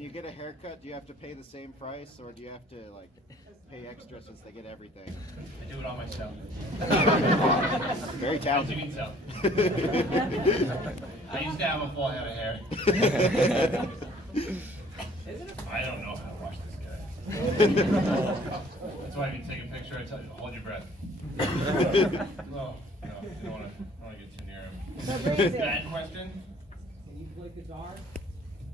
when you get a haircut, do you have to pay the same price, or do you have to like pay extra since they get everything? I do it all myself. Very talented. I used to have a full head of hair. I don't know how to wash this guy. That's why if you take a picture, I tell you, hold your breath. No, you don't want to get too near him. Bad question? Can you play guitar?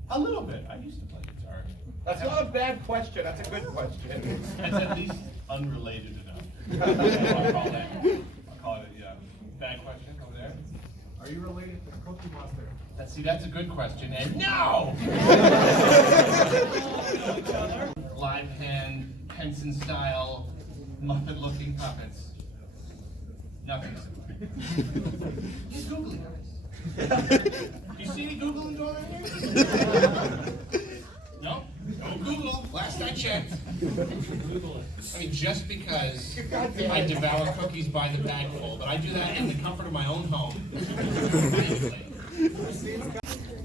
A little bit. I used to play guitar. That's not a bad question. That's a good question. It's at least unrelated enough. I'll call it, yeah. Bad question over there. Are you related to Cookie Monster? That's a good question. And no! Live hand, Henson style, Muppet looking puppets. Nothing similar. Just Googling this. You see any Googling going on here? No? No Google. Last I checked. I mean, just because I devour cookies by the bagful, but I do that in the comfort of my own home.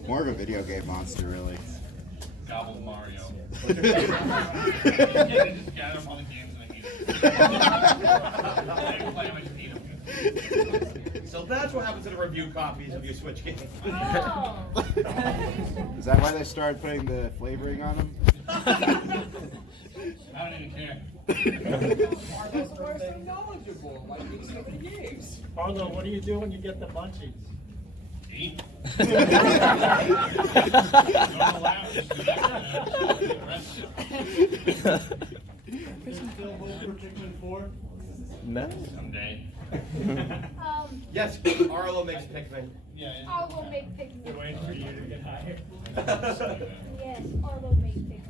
More of a video game monster, really. Gobble Mario. Just gather up all the games and I eat them. I didn't play them, I just eat them. So that's what happens to the review copies of your Switch game. Oh. Is that why they started putting the flavoring on them? I don't even care. So knowledgeable, like these so many games. Arlo, what do you do when you get the munchies? Eat. Don't allow it. Still hope for Pikmin 4? No. Someday. Yes, Arlo makes Pikmin. Yeah. Arlo make Pikmin. We're waiting for you to get hired. Yes, Arlo make Pikmin.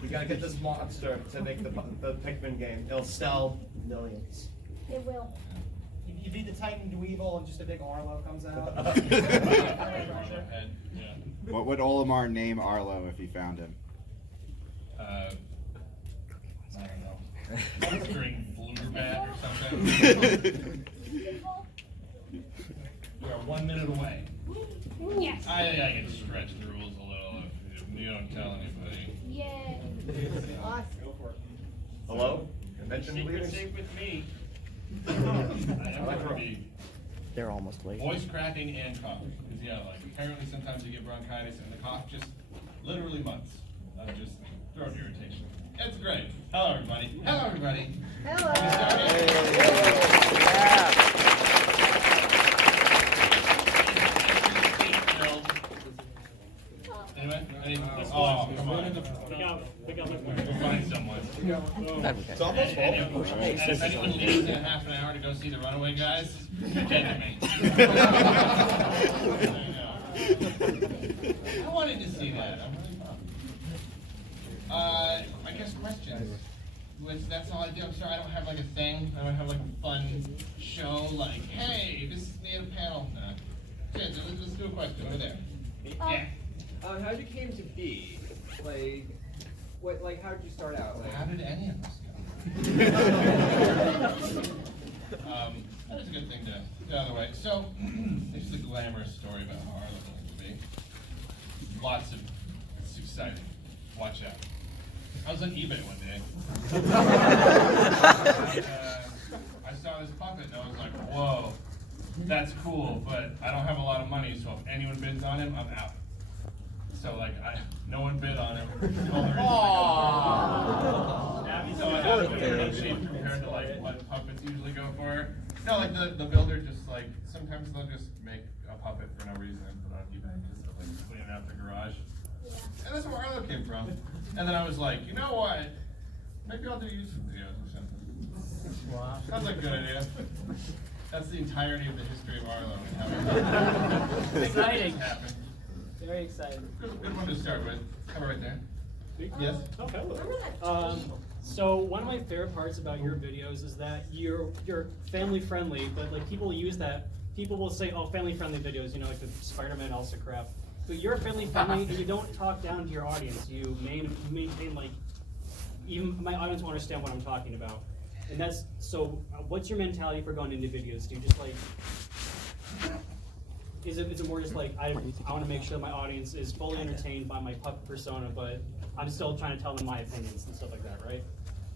We gotta get this monster to make the Pikmin game. It'll sell millions. It will. You beat the Titan to evil and just a big Arlo comes out. What would Olimar name Arlo if he found him? I don't know. String Bluebat or something. We are 1 minute away. Yes. I can stretch the rules a little if you don't tell anybody. Yay. Hello? Convention Secret leaders? safe with me. I have to be They're almost late. voice cracking and coughing. Because yeah, like apparently sometimes you get bronchitis and the cough just literally months of just throat irritation. It's great. Hello everybody. Hello everybody. Hello. Anyone? Oh, come on. We got We'll find someone. It's almost And if anyone leaves in half an hour to go see the Runaway Guys, you're dead to me. I wanted to see that. I'm really bummed. I guess questions. That's all I do. I'm sorry, I don't have like a thing. I don't have like a fun show like, hey, this is me at a panel. No. Let's do a question over there. Yeah. How did you came to be? Like, what? Like, how did you start out? Like, How did any of us go? That's a good thing to get out of the way. So, it's the glamorous story about how Arlo came to be. It's exciting. Watch out. I was on eBay one day. I saw this puppet and I was like, whoa, that's cool, but I don't have a lot of money, so if anyone bids on him, I'm out. So like, no one bid on him. So I have a pretty cheap compared to like what puppets usually go for. No, like the builder just like, sometimes they'll just make a puppet for no reason and put it on eBay just to like clean it out the garage. And that's where Arlo came from. And then I was like, you know what? Maybe I'll do YouTube videos or something. Wow. Sounds like a good idea. That's the entirety of the history of Arlo and how it Exciting. happened. Very exciting. Good one to start with. Come right there. Yes? So one of my favorite parts about your videos is that you're family friendly, but like people use that. People will say, "Oh, family friendly videos," you know, like the Spider-Man Elsa crap. But you're family friendly, and you don't talk down to your audience. You maintain like, even my audience will understand what I'm talking about. And that's so. What's your mentality for going into videos? Do you just like? is it more just like, I want to make sure my audience is fully entertained by my puppet persona, but I'm still trying to tell them my opinions and stuff like that, right?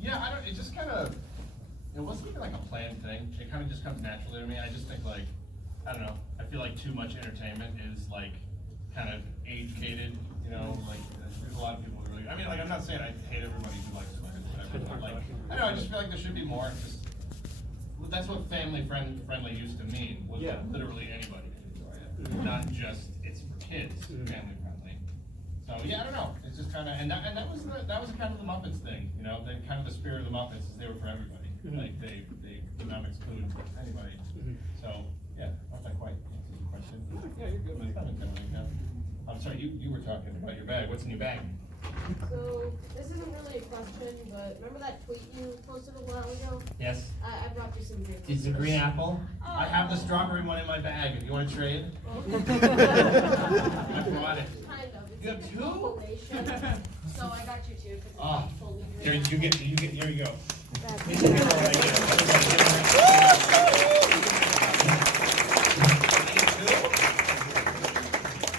Yeah, I don't, it just kind of, it wasn't even like a planned thing. It kind of just comes naturally to me. I just think like, I don't know, I feel like too much entertainment is like kind of age-gated, you know, like there's a lot of people who really, I mean, like I'm not saying I hate everybody who likes Squares, whatever, but like, I don't know, I just feel like there should be more, just, that's what family used to mean, was Yeah. literally anybody can enjoy it, not just, it's for kids, family friendly. So yeah, I don't know, it's just kind of, and that was kind of the Muppets thing, you know, kind of the spirit of the Muppets is they were for everybody, like they did not exclude anybody. So yeah, not that quite answers the question. Yeah, you're good, man. I'm sorry, you were talking about your bag. What's in your bag? So, this isn't really a question, but remember that tweet you posted a while ago? Yes. I brought you some green. It's a green apple. I have the strawberry one in my bag. If you want to trade, I brought it. Kind of. It's You have a two? compilation. So I got you two, because it's Ah, like fully here green. here you go.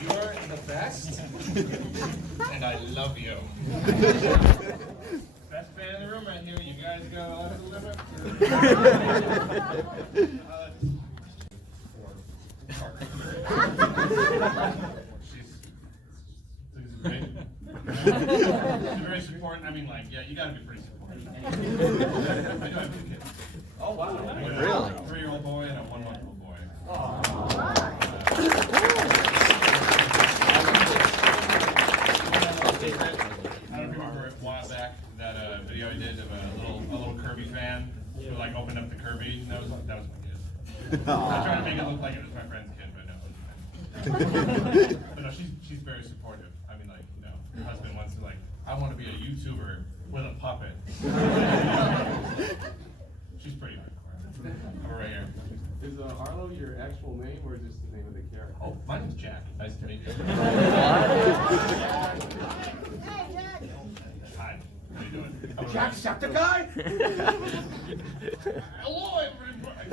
You're the best, and I love you. Best fan in the room right here. You guys got a lot to deliver. She's very supportive. I mean, like, yeah, you gotta be pretty supportive. I do have 2 kids. Oh, wow. Really? A 3-year-old boy and a 1-month-old boy. I don't know if you remember a while back that video I did of a little Kirby fan who like opened up the Kirby. That was my kid. I tried to make it look like it was my friend's kid, but no, it was mine. But no, she's very supportive. I mean, like, you know, her husband wants to like, I want to be a YouTuber with a puppet. She's pretty hardcore. I'm right here. Is Arlo your actual name or just the name of the character? Oh, my name's Jack. Nice to meet you. Hi. How you doing? Jacksepticeye? Hello, everybody.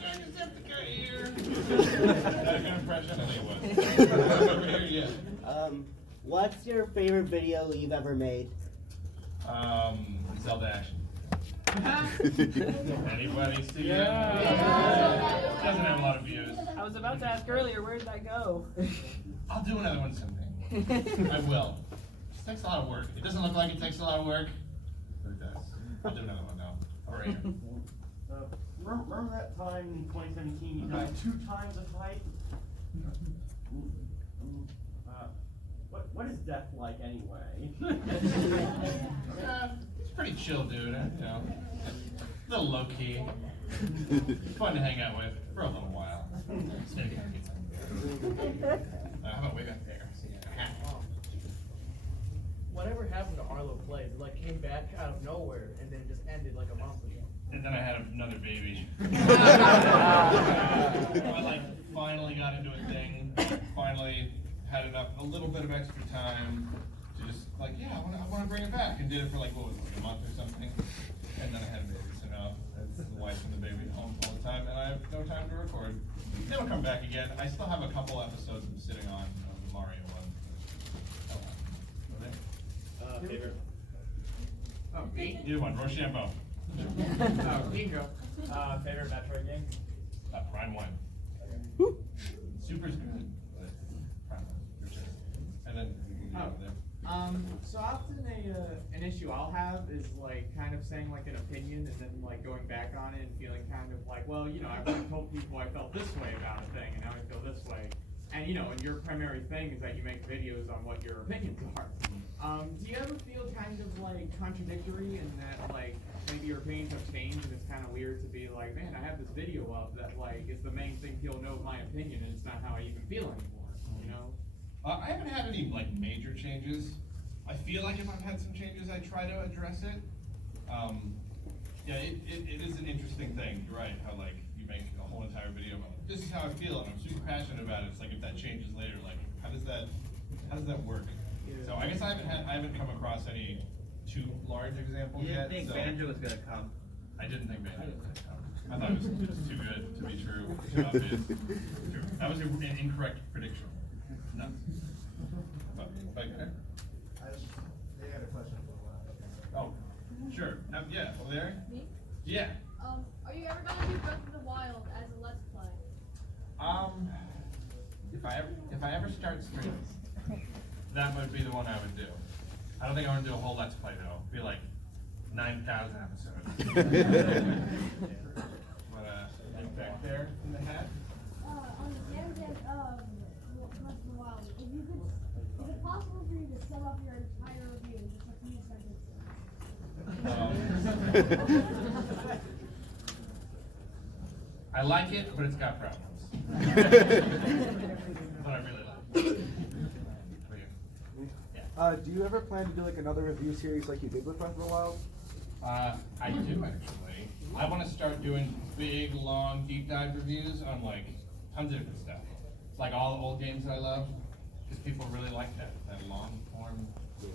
Jacksepticeye here. Not a good impression, I think it was. Over here, yeah. What's your favorite video you've ever made? Zelda action. Anybody see Yeah. that? Doesn't have a lot of views. I was about to ask earlier, where did that go? I'll do another one someday. I will. It takes a lot of work. It doesn't look like it takes a lot of work, but it does. I'll do another one now. All right. Remember that time in 2017 you died 2 times as height? What is death like anyway? He's pretty chill, dude. You know, a little low key. Fun to hang out with for a little while. How about way back there? Whatever happened to Arlo Plays? It like came back out of nowhere and then just ended like a month ago. And then I had another baby. I like finally got into a thing. Finally had a little bit of extra time to just like, yeah, I want to bring it back, and did it for like, what was it, like a month or something. And then I had a baby, so now it's the wife and the baby at home all the time, and I have no time to record. They will come back again. I still have a couple episodes I'm sitting on the Mario one. Favorite? Oh, me? Either one, Rochambeau. Oh, Nico. Favorite Metroid game? Prime 1. Super's good, but Prime 1, for sure. And then you can go there. So often an issue I'll have is like kind of saying like an opinion and then like going back on it and feeling kind of like, well, you know, I've already told people I felt this way about a thing and now I feel this way. And you know, and your primary thing is that you make videos on what your opinions are. Do you ever feel kind of like contradictory in that like maybe your opinions have changed and it's kind of weird to be like, man, I have this video up that like is the main thing people know of my opinion and it's not how I even feel anymore, you know? I haven't had any like major changes. I feel like if I've had some changes, I try to address it. Yeah, it is an interesting thing. You're right. How like you make a whole entire video about this is how I feel and I'm super passionate about it. It's like if that changes later, like how does that work? So I guess I haven't come across any too large examples yet. You didn't think so Banjo was gonna come? I didn't think Banjo was gonna come. I thought it was too good to be true. Too obvious. True. That was an incorrect prediction. No. But okay. They had a question for a while. Oh, sure. Yeah, over there? Me? Yeah. Are you ever gonna do Breath of the Wild as a Let's Play? If I ever start streaming, that would be the one I would do. I don't think I want to do a whole Let's Play though. It'd be like 9,000 episodes. But back there in the hat. On the tangent of Breath of the Wild, if you could, is it possible for you to sum up your entire review in just a few sentences? I like it, but it's got problems. But I really like it. For you. Yeah. Do you ever plan to do like another review series like you did with Breath of the Wild? I do actually. I want to start doing big, long, deep dive reviews on like tons of different stuff. Like all the old games that I love, because people really like that long form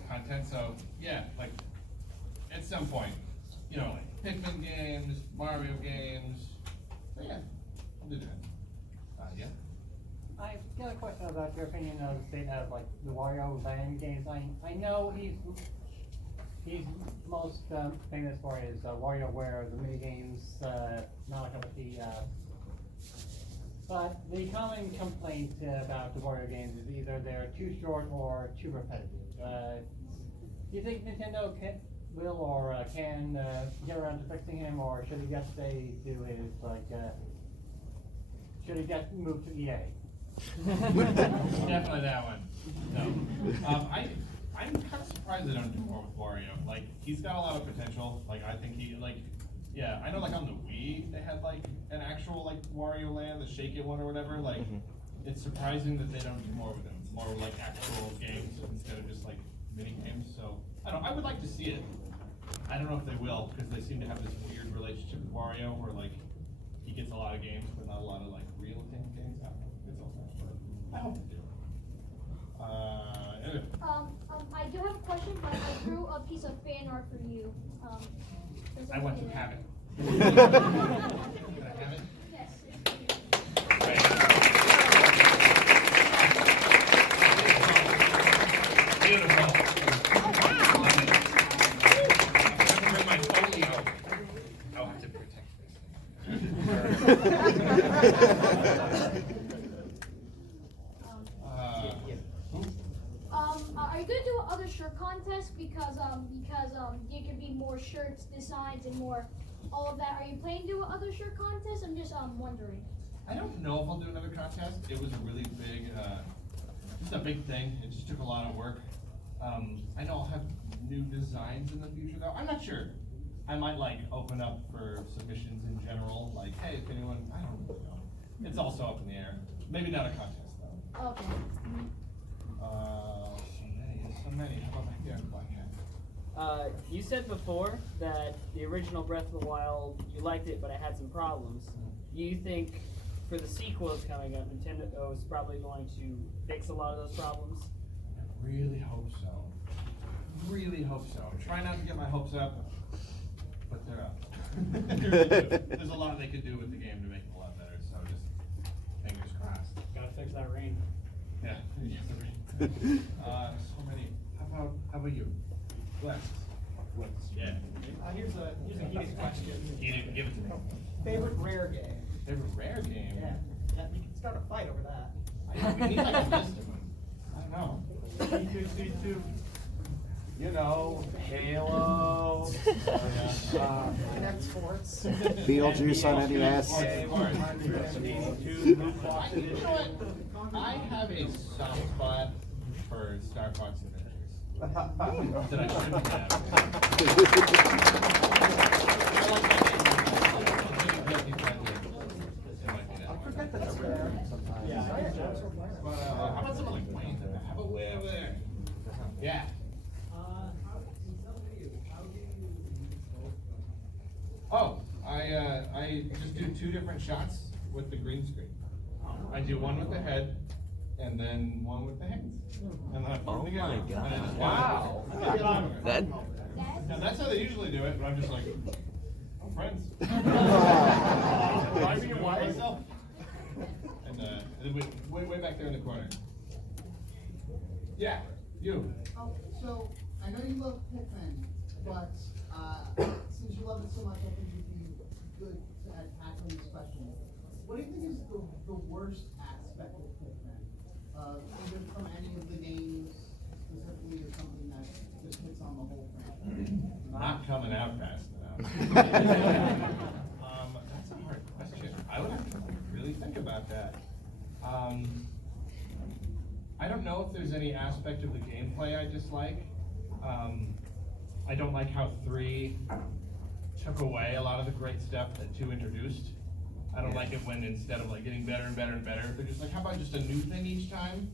content. So yeah, like at some point, you know, like Pikmin games, Mario games. So yeah, I'll do that. Yeah. I've got a question about your opinion of the state of like the Wario Land games. I know he's most famous for his WarioWare, the mini games, not a cup of tea. But the common complaint about the Wario games is either they're too short or too repetitive. Do you think Nintendo will or can get around to fixing him, or should he just stay to his should he just move to EA? Definitely that one. No. I'm kind of surprised they don't do more with Wario. Like, he's got a lot of potential. Like, I think yeah, I know like on the Wii, they had like an actual like Wario Land, the Shake It one or whatever. Like, it's surprising that they don't do more with him. More like actual games instead of just like mini games. So, I would like to see it. I don't know if they will, because they seem to have this weird relationship with Wario where like, he gets a lot of games, but not a lot of like real games. I don't know. It's all that, I hope they do. I do have a question, but I drew a piece of fan art for you. I want to have it. Can I have it? Yes. Beautiful. Love it. I'm gonna bring my folio. I'll have to protect this. Are you gonna do other shirt contests because there could be more shirts, designs, and more all of that? Are you planning to do other shirt contests? I'm just wondering. I don't know if I'll do another contest. It was a really big, just a big thing. It just took a lot of work. I know I'll have new designs in the future though. I'm not sure. I might like open up for submissions in general. Like, hey, if anyone, I don't really know. It's also up in the air. Maybe not a contest though. Okay. So many. How about back there, Black Cat? You said before that the original Breath of the Wild, you liked it, but it had some problems. You think for the sequels coming up, Nintendo is probably going to fix a lot of those problems? I really hope so. Really hope so. Try not to get my hopes up, but they're up. There's a lot they could do with the game to make it a lot better, so just fingers crossed. Gotta fix that rain. Yeah, the rain. So many. How about you? Bless. Yeah. Here's a heated question. He didn't give it to me. Favorite rare game? Favorite rare game? Yeah. You can start a fight over that. We need like a list of them. I don't know. C2. You know, Halo. Connect Sports. Beetlejuice on NES. You know what? I have a soft spot for Star Fox Adventures. That I shouldn't have. I forget that it's rare. Yeah. How about someone like Wayne? How about way over there? Yeah. Oh, I just do 2 different shots with the green screen. I do one with the head, and then one with the hands. And then I put them together. My God. And I just Wow. Kinda, That now that's how they usually do it, but I'm just like, friends. Why be by myself? And then way back there in the corner. Yeah, you. Oh, so I know you love Pikmin, but since you love it so much, I think you'd be good at tackling this question. What do you think is the worst aspect of Pikmin? Either from any of the games specifically or something that just hits on the whole franchise? Not coming out fast enough. That's a hard question. I would have to really think about that. I don't know if there's any aspect of the gameplay I dislike. I don't like how 3 took away a lot of the great stuff that 2 introduced. I don't like it when instead of like getting better and better and better, they're just like, how about just a new thing each time?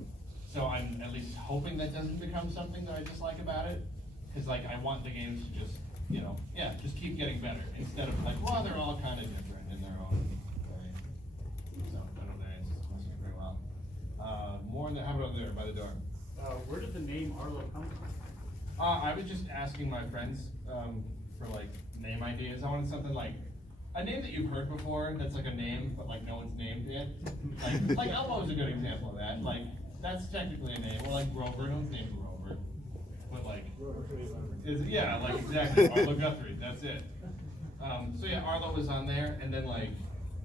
So I'm at least hoping that doesn't become something that I dislike about it. Because like I want the games to just, you know, yeah, just keep getting better instead of like, well, they're all kind of different in their own way. So I don't know if that answers the question very well. More on that, how about over there by the door? Where did the name Arlo come from? I was just asking my friends for like name ideas. I wanted something like a name that you've heard before that's like a name, but like no one's named it. Like Elmo is a good example of that. Like that's technically a name. Or like Grover, no one's named Grover. But like, yeah, like exactly. Arlo Guthrie, that's it. So yeah, Arlo was on there, and then like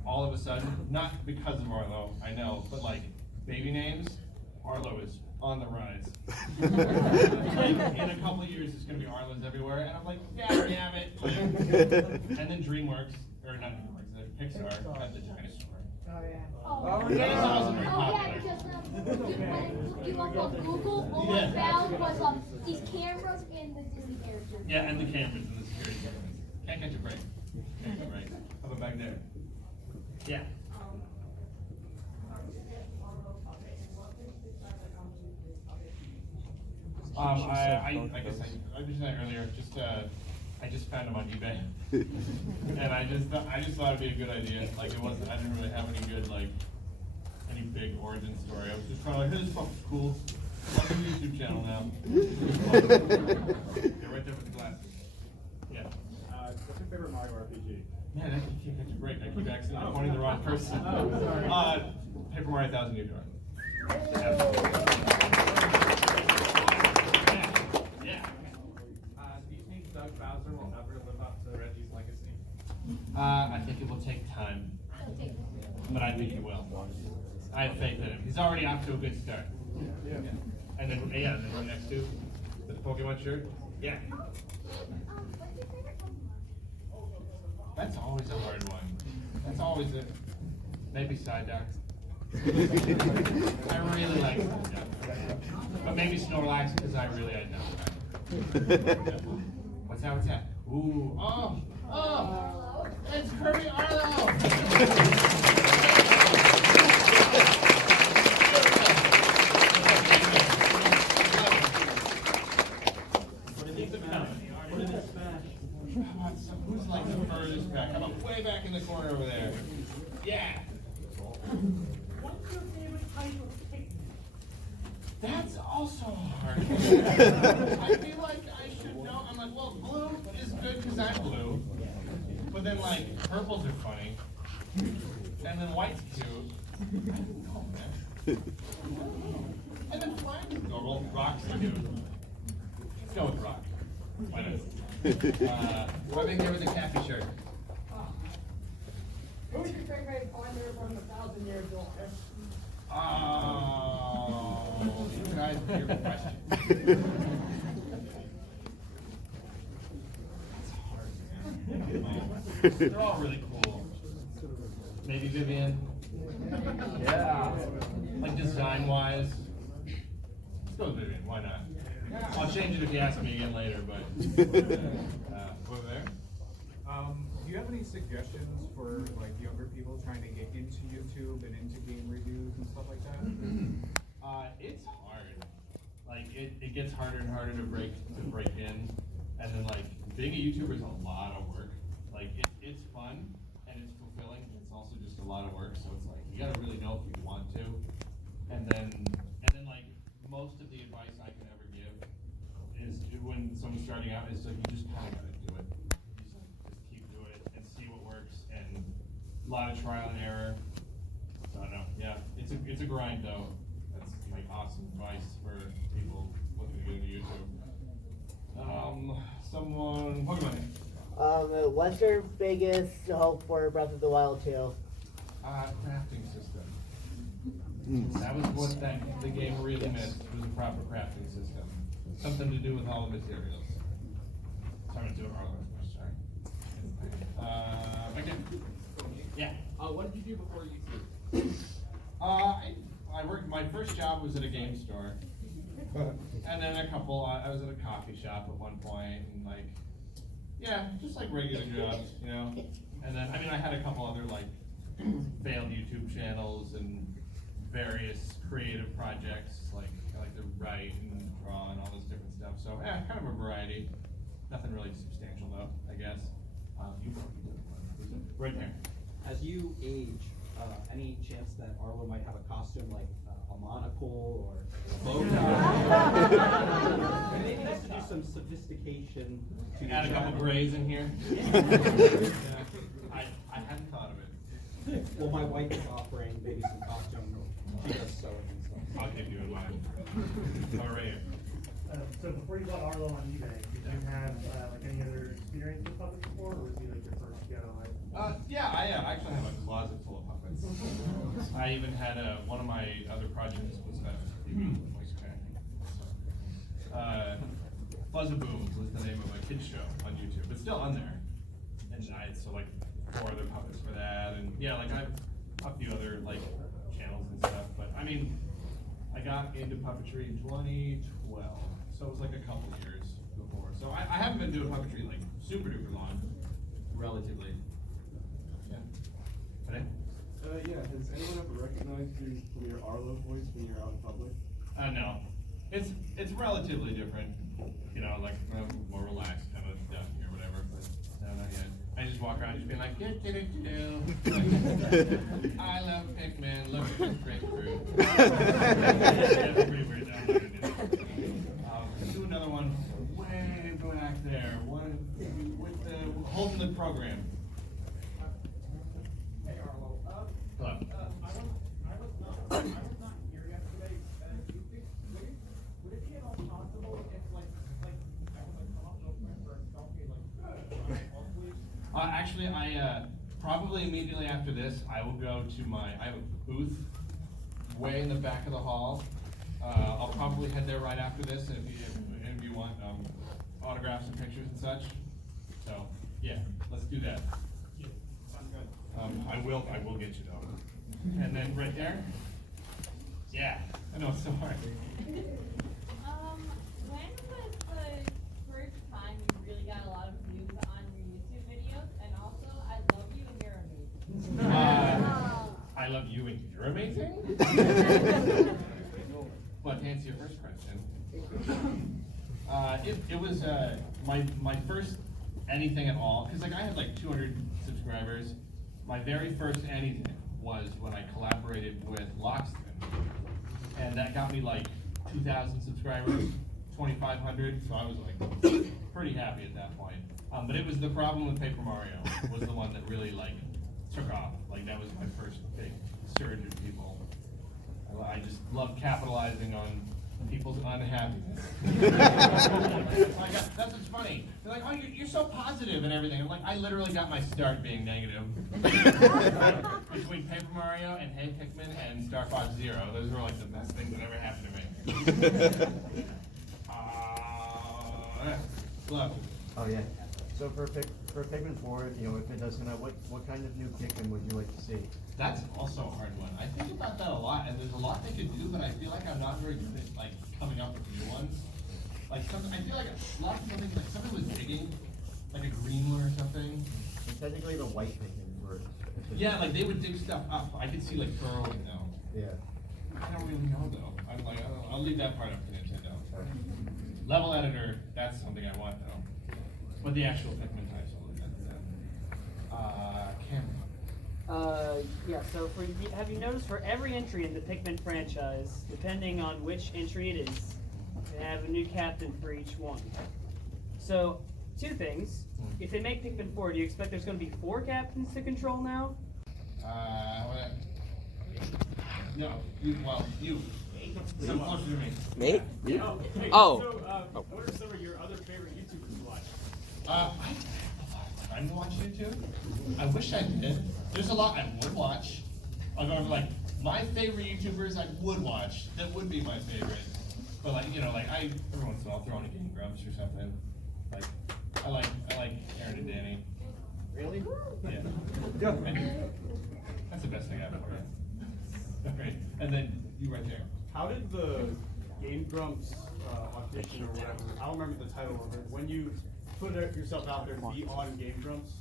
all of a sudden, not because of Arlo, I know, but like baby names, Arlo is on the rise. Like in a couple of years, it's gonna be Arlo's everywhere, and I'm like, God damn it! Like, and then DreamWorks, or not DreamWorks, Pixar had the dinosaur. Oh yeah. Dinosaur wasn't very Yeah, popular. because looking up on Google, all I found was these cameras and the Disney characters. Yeah, and the cameras and the security cameras. Can't catch a break. Can't catch a break. How about back there? Yeah. I guess I mentioned that earlier. I just found them on eBay, and I just thought it'd be a good idea. Like it wasn't. I didn't really have any good any big origin story. I was just kind of like, hey, this stuff is cool. I'm on a YouTube channel now. They're right there with the glasses. Yeah. What's your favorite Mario RPG? Man, I can't catch a break. I keep accidentally pointing the wrong person. Paper Mario 1000 Year Door. Do you think Doug Bowser will ever live up to Reggie's legacy? I think it will take time, but I think he will. I have faith in him. He's already off to a good start. Yeah. And then, and then right next to the Pokemon shirt. Yeah. That's always a hard one. That's always it. Maybe Psyduck. I really like Psyduck. But maybe Snorlax because I really identify. What's that? What's that? Ooh. Oh! It's Kirby Arlo! Who's like the furthest back? How about way back in the corner over there? Yeah! What's your favorite type of Pikmin? That's also hard. I feel like I should know. I'm like, well, blue is good because I'm blue. But then, like, purples are funny. And then white's cute. I don't know, man. And then flying is normal. Rock's cute. Let's go with rock. Why not? What big there with the Cappy shirt? Who's your favorite Wanderer from 1,000 Years Old? Oh, you guys, your question. That's hard, man. They're all really cool. Maybe Vivian. Yeah. Like design-wise. Let's go with Vivian. Why not? I'll change it if you ask me again later, but over there. Do you have any suggestions for like younger people trying to get into YouTube and into game reviews and stuff like that? It's hard. Like it gets harder and harder to break in, and then like being a YouTuber is a lot of work. Like it's fun and it's fulfilling. It's also just a lot of work. So it's like you gotta really know if you want to, and then like most of the advice I can ever give is when someone's starting out is like you just kind of gotta do it. Just keep doing it and A lot of trial and error. So no, yeah, it's a grind though. That's like awesome advice for people looking to get into YouTube. Someone Pokemon. What's your biggest hope for Breath of the Wild 2? Crafting system. That was what the game really missed, was a proper crafting system. Something to do with all the materials. So I'm gonna do it Arlo first, sorry. Okay. Yeah. What did you do before YouTube? I worked, my first job was at a game store. And then I was at a coffee shop at one point, and like, yeah, just like regular jobs, you know? And then, I had a couple other like failed YouTube channels and various creative projects, like I like to write and draw and all this different stuff. So yeah, kind of a variety. Nothing really substantial though, I guess. Right there. As you age, any chance that Arlo might have a costume like a monocle or a bow tie? Maybe just to do some sophistication. To Add a couple grays in here. Yeah. I hadn't thought of it. Well, my wife is offering maybe some costume. She does sewing and stuff. I'll keep you in mind. All right. So before you bought Arlo on eBay, did you have like any other experience with puppets before, or was he like your first go? Yeah, I actually have a closet full of puppets. I even had one of my other projects was voice cracking. Fuzzaboom was the name of a kids show on YouTube. It's still on there. And I had so like 4 other puppets for that, and yeah, like I have a few other like channels and stuff. But I got into puppetry in 2012, so it was like a couple years before. So I haven't been doing puppetry like super duper long, relatively. Yeah. Yeah, has anyone ever recognized you from your Arlo voice when you're out in public? No. It's relatively different. You know, like more relaxed kind of stuff or whatever, but no, not yet. I just walk around just being like, I love Pikmin, look at this great fruit. That's pretty weird now. Do another one way back there. One with the holding the program. Hey Arlo. Hello. I was not here yesterday. Do you think would it be at all possible if like I was like come up to a friend for a selfie Actually, I probably immediately after this, I will go to I have a booth way in the back of the hall. I'll probably head there right after this, if you want autographs and pictures and such. So yeah, let's do that. I will get you though. And then right there. Yeah, I know it's so hard. When was the first time you really got a lot of views on your YouTube videos? And also, I love you and you're amazing. I love you and you're amazing? But to answer your first question, it was my first anything at all, because like I had like 200 subscribers. My very first anything was when I collaborated with Locksmith, and that got me like 2,000 subscribers, 2,500, so I was like pretty happy at that point. But it was the problem with Paper Mario was the one that really like took off. Like that was my first big surge of people. I just love capitalizing on people's unhappiness. That's what's funny. They're like, oh, you're so positive and everything. I'm like, I literally got my start being negative. Between Paper Mario and Hey Pikmin and Star Fox Zero, those were like the best things that ever happened to me. Love. Oh yeah. So for Pikmin 4, you know, if it does come out, what kind of new Pikmin would you like to see? That's also a hard one. I think about that a lot, and there's a lot they could do, but I feel like I'm not very good at like coming up with new ones. Like I feel like a lot of people think like something was digging, like a green one or something. And technically the white Pikmin were. Yeah, like they would dig stuff up. I could see like burrowing though. Yeah. I don't really know though. I'm like, I'll leave that part up to Nintendo. Level editor, that's something I want though. But the actual Pikmin types, I'll leave that to them. Camera. Yeah, so have you noticed for every entry in the Pikmin franchise, depending on which entry it is, they have a new captain for each one. So, 2 things. If they make Pikmin 4, do you expect there's going to be 4 captains to control now? No, you. Come closer to me. Me? Oh. Hey, Oh. So, what are some of your other favorite YouTubers you watch? I time to watch YouTube. I wish I did. There's a lot I would watch. I'll go over like my favorite YouTubers I would watch. That would be my favorite. But like every once in a while I'll throw on a Game Grumps or something. Like I like Aaron and Danny. Really? Yeah. That's the best thing I have for you. Alright. And then you right there. How did the Game Grumps audition or whatever, I don't remember the title of it, when you put yourself out there to be on Game Grumps,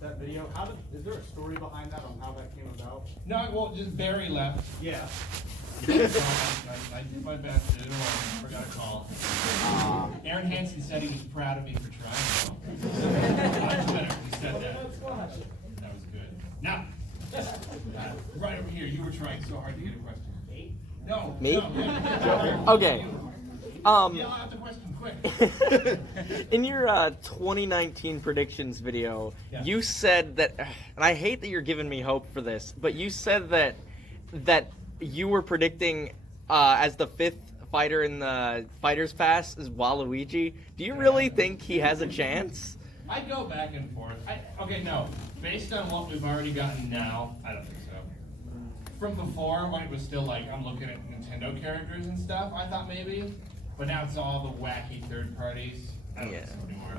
that video, is there a story behind that on how that came about? No, well, just Barry left. Yeah. I did my best. I didn't want to. Forgot to call. Aaron Hansen said he was proud of me for trying. On Twitter, he said that. That was good. Now, right over here, you were trying so hard to get a question. No. Me? No, yeah. Okay. Yeah, I'll have the question quick. In your 2019 predictions video, Yeah. you said that, and I hate that you're giving me hope for this, but you said that you were predicting as the 5th fighter in the Fighters Pass is Waluigi. Do you really think he has a chance? I go back and forth. No. Based on what we've already gotten now, I don't think so. From before, when it was still like, I'm looking at Nintendo characters and stuff, I thought maybe. But now it's all the wacky third parties. I don't think so anymore.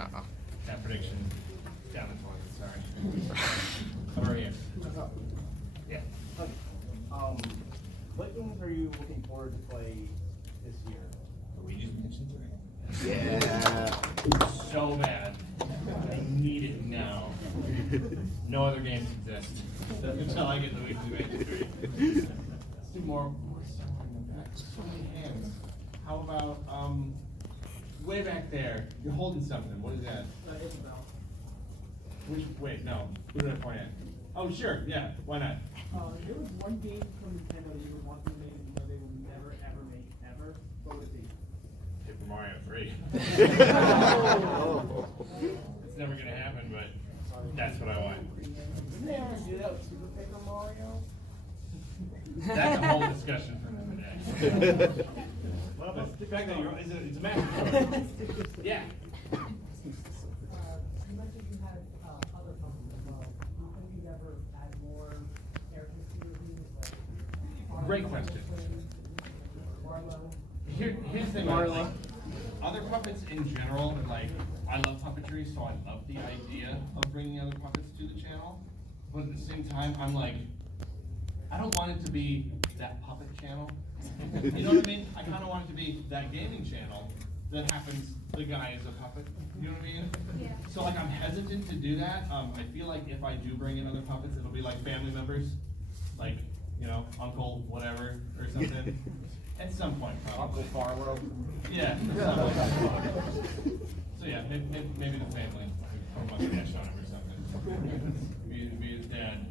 That prediction, down the toilet, sorry. Over here. Yeah. What games are you looking forward to play this year? Luigi's Mansion 3. Yeah. So bad. I need it now. No other games exist until I get Luigi's Mansion 3. Let's do more stuff in the back. So many hands. How about way back there? You're holding something. What is that? Isabel. Wait, no. Who did I point at? Oh, sure. Yeah. Why not? There was one game from Nintendo that you would want to make and they will never ever make ever. What would it be? Paper Mario 3. It's never gonna happen, but that's what I want. Didn't they ever do that with Super Paper Mario? That's a whole discussion for another day. Well, let's get back there. It's a magic. Yeah. You mentioned you had other companies as well. Do you think you'd ever add more characters to your games? Great question. Arlo? Here's the thing. Like, other puppets in general, like, I love puppetry, so I love the idea of bringing other puppets to the channel. But at the same time, I'm like, I don't want it to be that puppet channel. You know what I mean? I kind of want it to be that gaming channel that happens, the guy is a puppet. You know what I mean? Yeah. So like, I'm hesitant to do that. I feel like if I do bring in other puppets, it'll be like family members, like, you know, Uncle whatever or something. At some point, probably. Uncle Farlow? Yeah. So yeah, maybe the family. Put a mustache on him or something. Be his dad.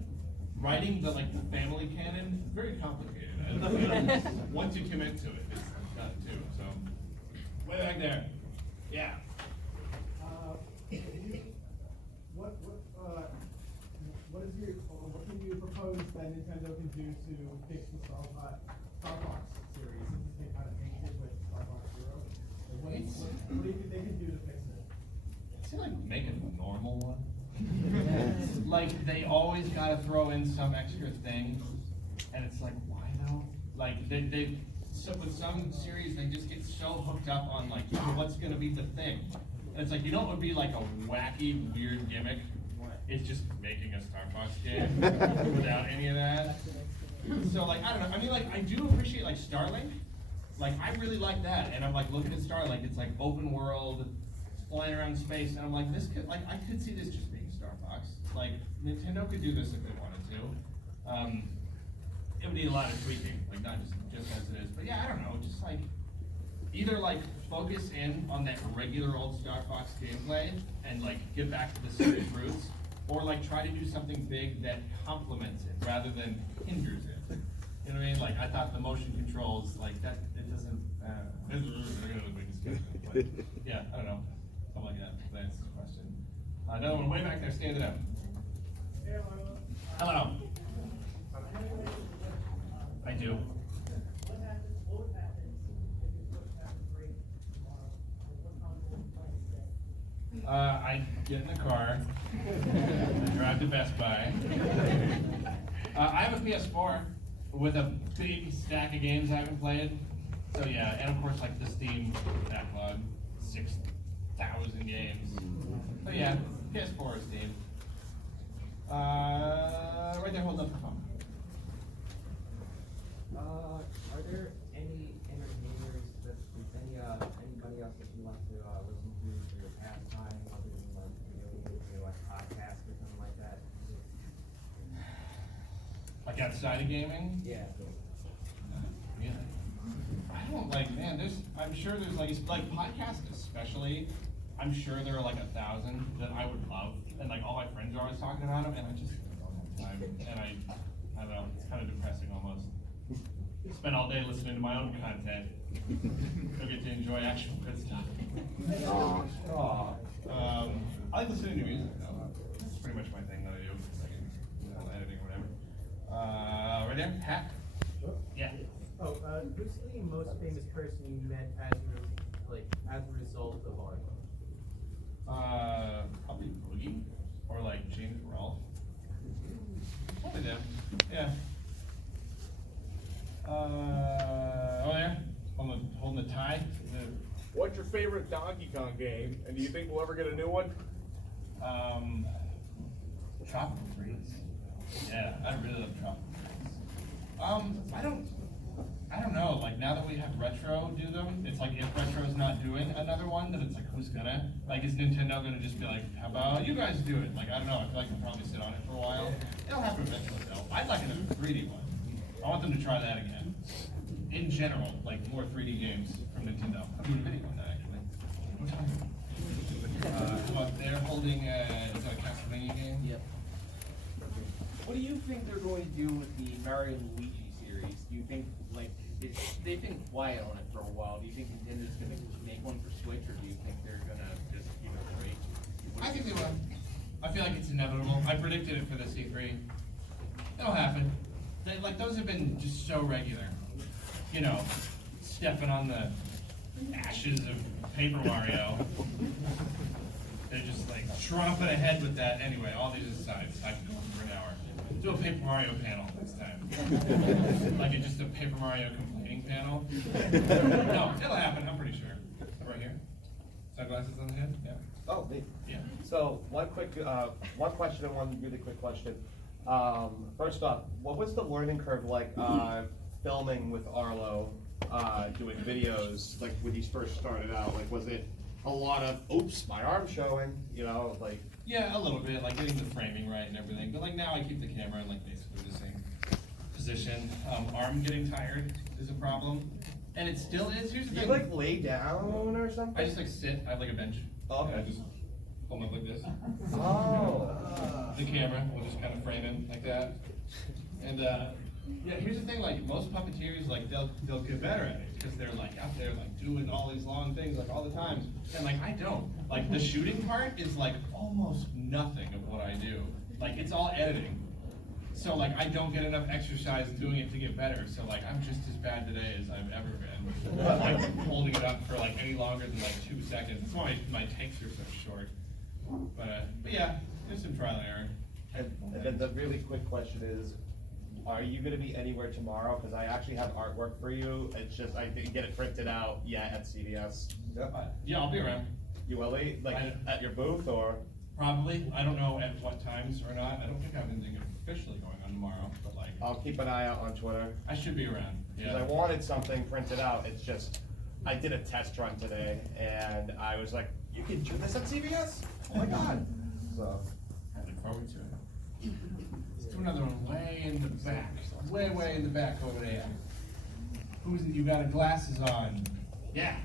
Writing the family canon, very complicated. Once you commit to it, it's done too. So, way back there. Yeah. What can you propose that Nintendo can do to fix the Star Fox series? Since they kind of painted with Star Fox Zero. What do you think they can do to fix it? It's like make a normal one. Like they always gotta throw in some extra thing, and it's like, why though? Like so with some series they just get so hooked up on like what's gonna be the thing. And it's like, you know what would be like a wacky, weird gimmick? It's just making a Star Fox game without any of that. So like, I don't know, I mean like, I do appreciate like Starlink. Like, I really like that, and I'm like looking at Starlink, it's like open world, flying around space, and I'm like, this could, like, I could see this just being Star Fox. Like, Nintendo could do this if they wanted to. It would need a lot of tweaking, like not just as it is. But yeah, I don't know, just like, either like focus in on that regular old Star Fox gameplay and like get back to the series roots, or like try to do something big that complements it rather than hinders it. You know what I mean? Like I thought the motion controls, like that, it doesn't, this is really a big discussion. But yeah, I don't know, something like that. That's the question. Another one way back there, stand it up. Hello. I do. What would happen if you put chapter 3 tomorrow? What console would you plan to get? I get in the car, I drive to Best Buy. I have a PS4 with a big stack of games I haven't played. So yeah, and of course like the Steam backlog, 6,000 games. So yeah, PS4 or Steam. Right there, hold up the phone. Are there any entertainers anybody else that you want to listen to for your pastime, other than like video games, or like podcasts or something like that? Like outside of gaming? Yeah. Yeah. I don't like, man, I'm sure there's like podcasts especially, I'm sure there are like 1,000 that I would love, and like all my friends are always talking about them, and I just don't have time, and I don't know, it's kind of depressing almost. Spend all day listening to my own content, don't get to enjoy actual good stuff. I like listening to music though, that's pretty much my thing that I do, like, editing or whatever. Right there, Hack? Yeah. Oh, who's the most famous person you met as a result of art? Probably Boogie, or like James Ralph. Probably them. Yeah. Oh there, holding the tie. What's your favorite Donkey Kong game, and do you think we'll ever get a new one? Tropical Freeze. Yeah, I really love Tropical Freeze. I don't know, like now that we have Retro do them, it's like if Retro's not doing another one, then it's like who's gonna? Like is Nintendo gonna just be like, how about you guys do it? Like I don't know, I feel like they'll probably sit on it for a while. It'll happen eventually though. I'd like another 3D one. I want them to try that again. In general, like more 3D games from Nintendo. I'm doing a video on that actually. What they're holding is that a Castlevania game? Yep. What do you think they're going to do with the Mario and Luigi series? Do you think, like, they've been quiet on it for a while. Do you think Nintendo's going to make one for Switch, or do you think they're going to just, wait? I think they will. I feel like it's inevitable. I predicted it for the C3. It'll happen. Those have been just so regular. Stepping on the ashes of Paper Mario. They're just like tromping ahead with that. Anyway, all these asides, I can go on for an hour. Do a Paper Mario panel next time. Like it's just a Paper Mario complaining panel. No, it'll happen, I'm pretty sure. Right here. Sunglasses on the head? Yeah. Oh, me. Yeah. So one question and one really quick question. First off, what was the learning curve like filming with Arlo, doing videos, like when you first started out? Like was it a lot of, oops, my arm's showing, like? Yeah, a little bit, like getting the framing right and everything. But like now I keep the camera in like basically the same position. Arm getting tired is a problem. And it still is. Here's the thing. You like lay down or something? I just like sit, I have like a bench. Oh, okay. And I just hold up like this. Oh. The camera will just kind of frame in like that. And yeah, here's the thing, like most puppeteers, like they'll get better at it because they're like out there like doing all these long things like all the time. And like I don't. Like the shooting part is like almost nothing of what I do. Like it's all editing. So like I don't get enough exercise doing it to get better. So like I'm just as bad today as I've ever been. Like holding it up for like any longer than like 2 seconds. That's why my takes are so short. But yeah, there's some trial and error. And then the really quick question is, are you going to be anywhere tomorrow? Because I actually have artwork for you. It's just I didn't get it printed out yet at CVS. Yeah, I'll be around. You will be? Like at your booth or? Probably. I don't know at what times or not. I don't think I have anything officially going on tomorrow, but like. I'll keep an eye out on Twitter. I should be around. Because I wanted something printed out. It's just, I did a test run today and I was like, you can do this at CVS? Oh my God. So. I look forward to it. Let's do another one way in the back. Way in the back over there. Who's it? You got glasses on. Yeah.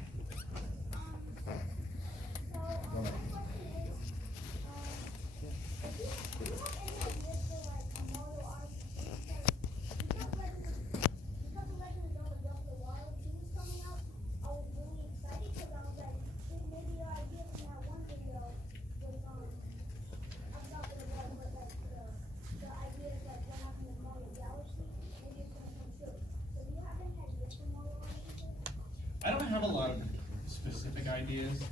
have a lot of specific ideas.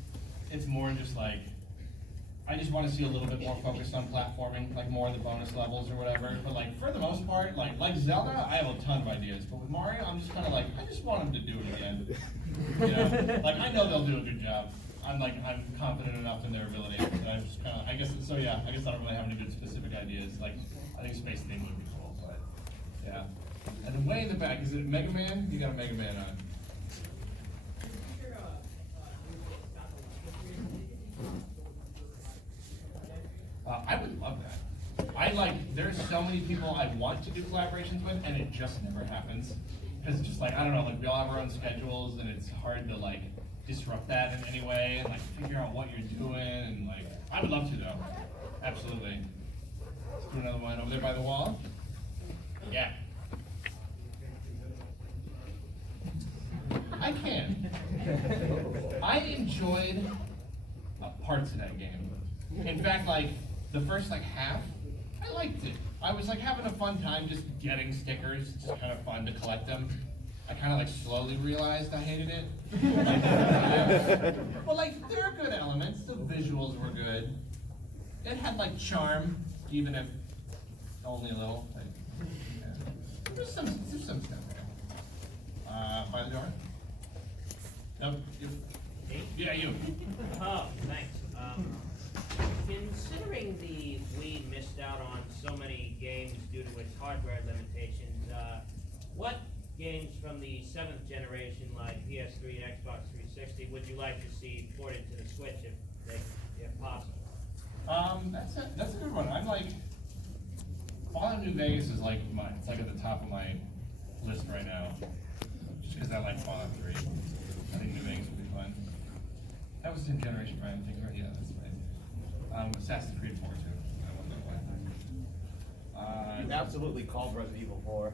It's more just like, I just want to see a little bit more focus on platforming, like more of the bonus levels or whatever. But like for the most part, like Zelda, I have a ton of ideas. But with Mario, I'm just kind of like, I just want them to do it again. You know, like I know they'll do a good job. I'm confident enough in their ability that I'm just kind of, I guess I don't really have any good specific ideas. Like I think Space Theme would be cool, but yeah. And then way in the back, is it Mega Man? You got a Mega Man on. I would love that. There's so many people I want to do collaborations with, and it just never happens. Because it's just like, I don't know, like we all have our own schedules, and it's hard to like disrupt that in any way, and like figure out what you're doing, and like, I would love to though. Absolutely. Let's do another one over there by the wall. Yeah. I can. I enjoyed parts of that game. In fact, like, the first half, I liked it. I was like having a fun time just getting stickers. It's just kind of fun to collect them. I kind of slowly realized I hated it. But like, there are good elements. The visuals were good. It had charm, even if only a little. Yeah. There's some stuff there. By the door. Nope. Yeah, you. Oh, thanks. Considering the Wii missed out on so many games due to its hardware limitations, what games from the 7th generation, like PS3 and Xbox 360, would you like to see ported to the Switch if possible? That's a good one. I'm Fallout New Vegas is it's at the top of my list right now, just because I like Fallout 3. I think New Vegas would be fun. That was the same generation, right? Yeah, that's right. Assassin's Creed 4 too. I love that one. You absolutely called Resident Evil 4.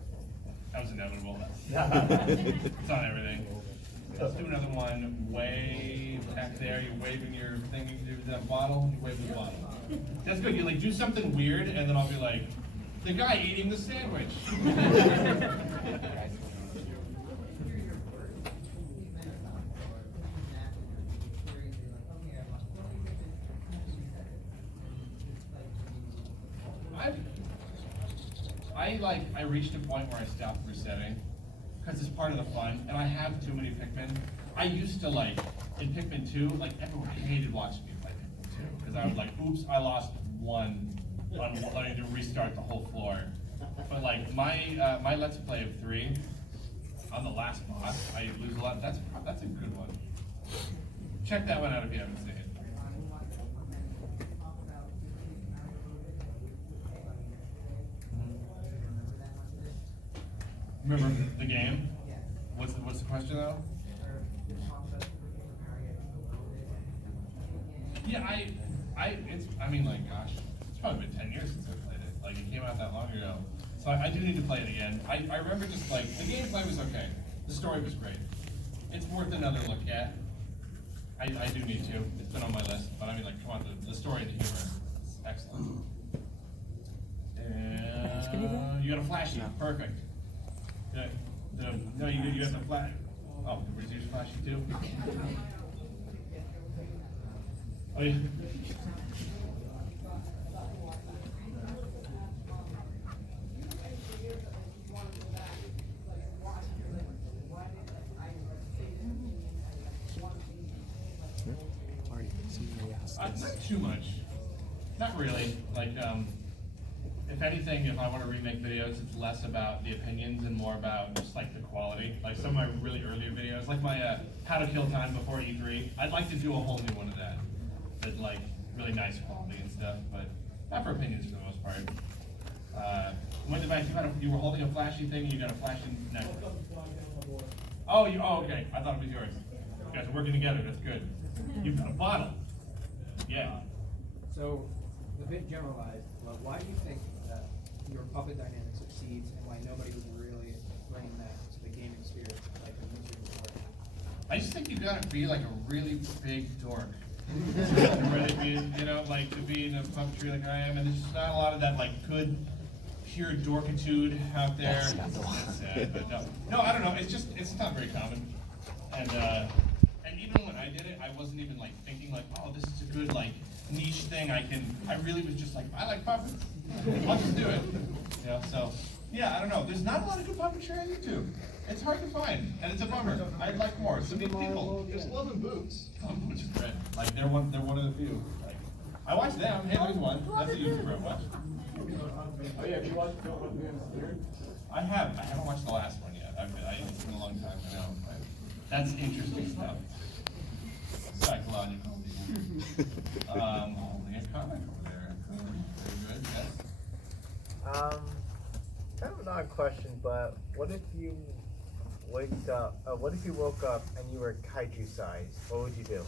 That was inevitable. It's on everything. Let's do another one. Way back there. You're waving your thing. You do that bottle. You wave the bottle. That's good. You do something weird, and then I'll be like, the guy eating the sandwich. I reached a point where I stopped resetting because it's part of the fun, and I have too many Pikmin. I used to in Pikmin 2, everyone hated watching me play Pikmin 2 because I was like, oops, I lost one. I need to restart the whole floor. But my Let's Play of 3 on the last boss, I lose a lot. That's a good one. Check that one out if you haven't seen it. Remember the game? What's the question though? Yeah, it's probably been 10 years since I played it. It came out that long ago. So I do need to play it again. I remember just the gameplay was okay. The story was great. It's worth another look at. I do need to. It's been on my list, but come on, the story and the humor is excellent. And you got a flashy, perfect. No, you got the flash. Oh, everybody's using flashy too? Oh, yeah. Not too much. Not really. If anything, if I want to remake videos, it's less about the opinions and more about just the quality. Some of my really earlier videos, my How to Kill Time before E3, I'd like to do a whole new one of that. That's really nice quality and stuff, but not for opinions for the most part. Went back, you were holding a flashy thing, and you got a flashy necklace. Oh, okay. I thought it was yours. You guys are working together, that's good. You've got a bottle. Yeah. So, a bit generalized, why do you think that your puppet dynamic succeeds and why nobody would really bring that to the gaming experience like a user before? I just think you gotta be a really big dork. To really be, to be in a puppetry like I am, and there's just not a lot of that good, pure dorkitude out there. That's sad, but no, I don't know. It's not very common. And even when I did it, I wasn't even like thinking like, oh, this is a good like niche thing. I really was just like, I like puppets. I'll just do it. You know, so yeah, I don't know. There's not a lot of good puppetry on YouTube. It's hard to find, and it's a bummer. I'd like more. So many people. There's Love and Boots. Love and Boots is great. Like they're one of the few. Like, I watch them. Hey, there's one. That's a YouTuber I watch. Oh yeah, have you watched Don't Let Me in the Spirit? I haven't watched the last one yet. It's been a long time. I know. But that's interesting stuff. Psychological. Holding a comic over there. Very good. Yes. Kind of an odd question, but what if you woke up and you were kaiju sized? What would you do?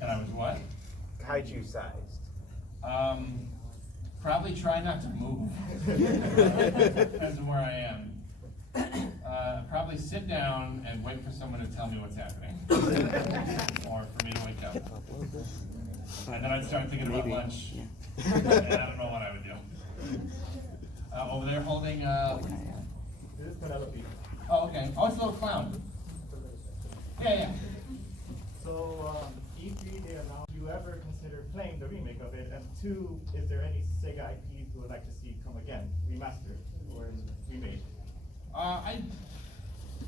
And I was what? Kaiju sized. Probably try not to move. Depends on where I am. Probably sit down and wait for someone to tell me what's happening. Or for me to wake up. And then I'd start thinking about lunch. And I don't know what I would do. Over there holding, This is Penelope. oh, okay. Oh, it's a little clown. Yeah. So, E3, they announced, do you ever consider playing the remake of it? And 2, is there any Sega IPs you would like to see come again, remastered or remade?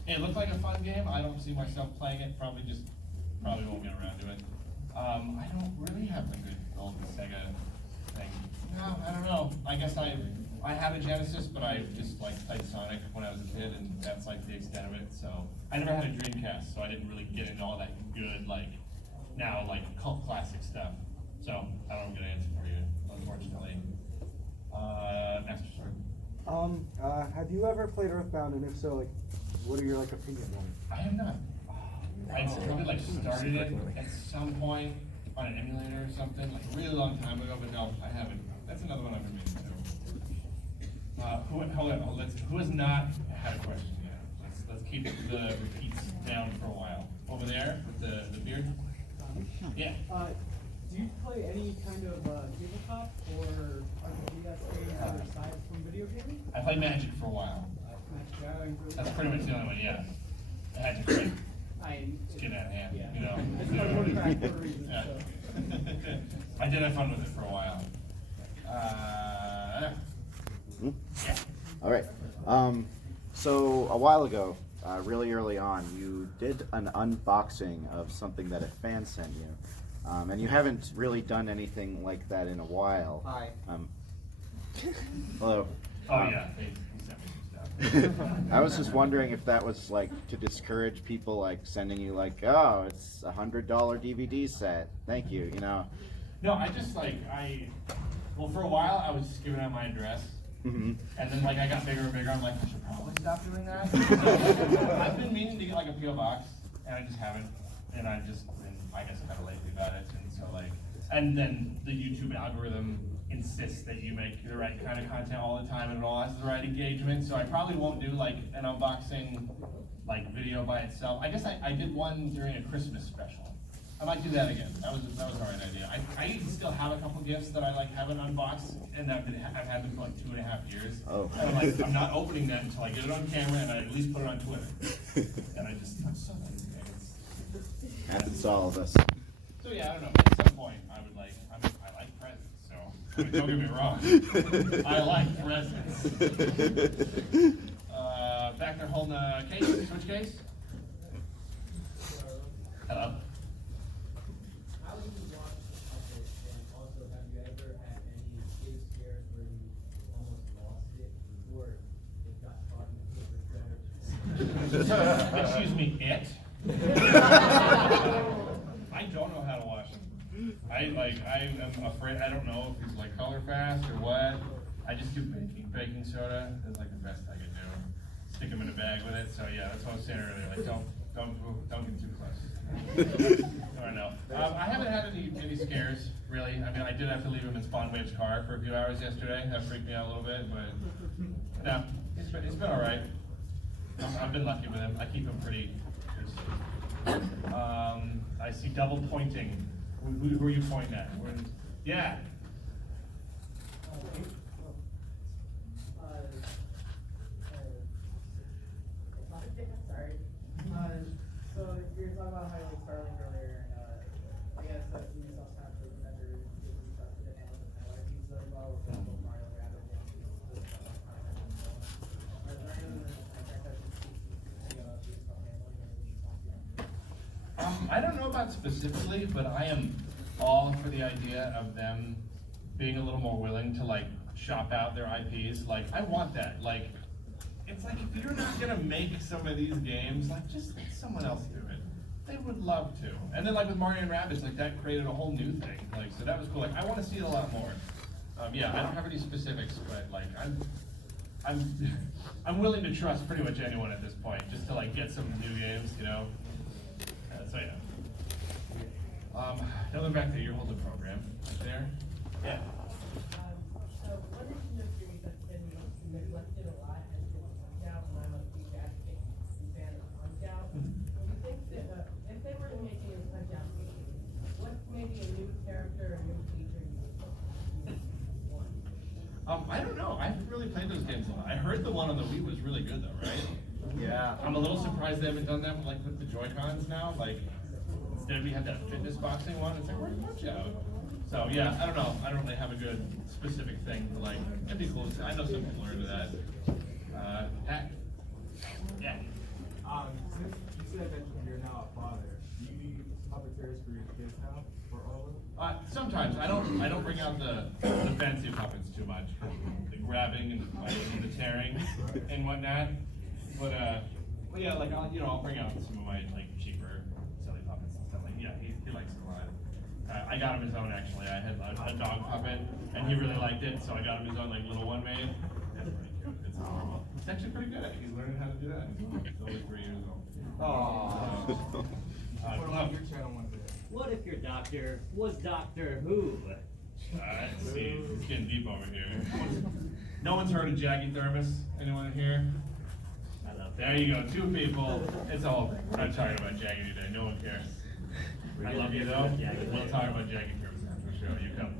It looked like a fun game. I don't see myself playing it. Probably won't get around to it. I don't really have the good old Sega thing. No, I don't know. I guess I had a Genesis, but I just like played Sonic when I was a kid, and that's like the extent of it. So I never had a Dreamcast, so I didn't really get into all that good cult classic stuff. So I don't get an answer for you, unfortunately. Master Sword. Have you ever played Earthbound, and if so, like, what are your opinions on it? I have not. I probably started it at some point on an emulator or something, like a really long time ago, but no, I haven't. That's another one I've been meaning to. Who has not had a question yet? Let's keep the repeats down for a while. Over there with the beard. Yeah. Do you play any kind of tabletop or RPG games other sides from video gaming? I played Magic for a while. That's pretty much the only one, yeah. I had to quit. It's getting out of hand, you know. Yeah. I did have fun with it for a while. Yeah. All right. So a while ago, really early on, you did an unboxing of something that a fan sent you, and you haven't really done anything like that in a while. Hi. Hello. Oh yeah. I was just wondering if that was like to discourage people, like sending you like, oh, it's $100 DVD set. Thank you. You know. No, I just well, for a while I was just giving out my address. Mm-hmm. And then I got bigger and bigger. I'm like, I should probably stop doing that. So, I've been meaning to get a PO box, and I just haven't. And I've just been, I guess, kind of lazy about it. And so and then the YouTube algorithm insists that you make the right kind of content all the time, and it all has the right engagement. So I probably won't do an unboxing video by itself. I guess I did one during a Christmas special. I might do that again. That was the right idea. I even still have a couple gifts that I haven't unboxed, and I've had them for 2.5 years. Oh. And I'm not opening that until I get it on camera and I at least put it on Twitter. And I'm so lazy. Happens to all of us. So yeah, I don't know. At some point, I would I like presents. So don't get me wrong. I like presents. Back there holding a case, switch case. Hello. How do you watch it, and also have you ever had any big scares where you almost lost it, or it got caught in the paper shredder? Excuse me, it? I don't know how to wash them. I am afraid, I don't know if he's color fast or what. I just do baking soda is the best I can do. Stick them in a bag with it. So yeah, that's what I was saying earlier. Don't get too close. I don't know. I haven't had any scares really. I mean, I did have to leave him in Spawnwave's car for a few hours yesterday. That freaked me out a little bit, but no, it's been all right. I've been lucky with him. I keep him pretty. I see double pointing. Who are you pointing at? Yeah. Sorry. So you're talking I don't know about specifically, but I am all for the idea of them being a little more willing to like shop out their IPs. Like, I want that. Like, it's like if you're not gonna make some of these games, like just let someone else do it. They would love to. And then like with Mario and Rabbids, like that created a whole new thing. Like, so that was cool. Like, I want to see it a lot more. Yeah, I don't have any specifics, but like I'm willing to trust pretty much anyone at this point, just to like get some new games, you know. So yeah. Going back to your holding program there. Yeah. So one issue of series that's been neglected a lot has been Punch-Out, and I'm a big advocate and fan of Punch-Out. Do you think that if they were to make a Punch-Out game, what maybe a new character, a new feature you would want? I don't know. I haven't really played those games a lot. I heard the one on the Wii was really good though, right? Yeah. I'm a little surprised they haven't done that like with the Joy-Cons now. Like instead we had that fitness boxing one. It's like, where's Punch-Out? So yeah, I don't know. I don't really have a good specific thing to like. It'd be cool. I know some people are into that. Pat? Yeah. Since you said that you're now a father, do you use puppeteers for your kids now, for all of them? Sometimes I don't bring out the fancy puppets too much, the grabbing and fighting and the tearing and whatnot. But yeah, like I'll bring out some of my like cheaper silly puppets and stuff. Like he likes it a lot. I got him his own actually. I had a dog puppet and he really liked it, so I got him his own like little one made. It's pretty cute. It's adorable. It's actually pretty good. He's learning how to do that. He's only 3 years old. What about your channel one day? What if your doctor was Doctor Who? See, it's getting deep over here. No one's heard of Jackie Thermos? Anyone in here? I love There you go, 2 people. It's all. We're not talking about Jackie today. No one cares. I love you though. We'll talk about Jackie Thermos after the show. You come.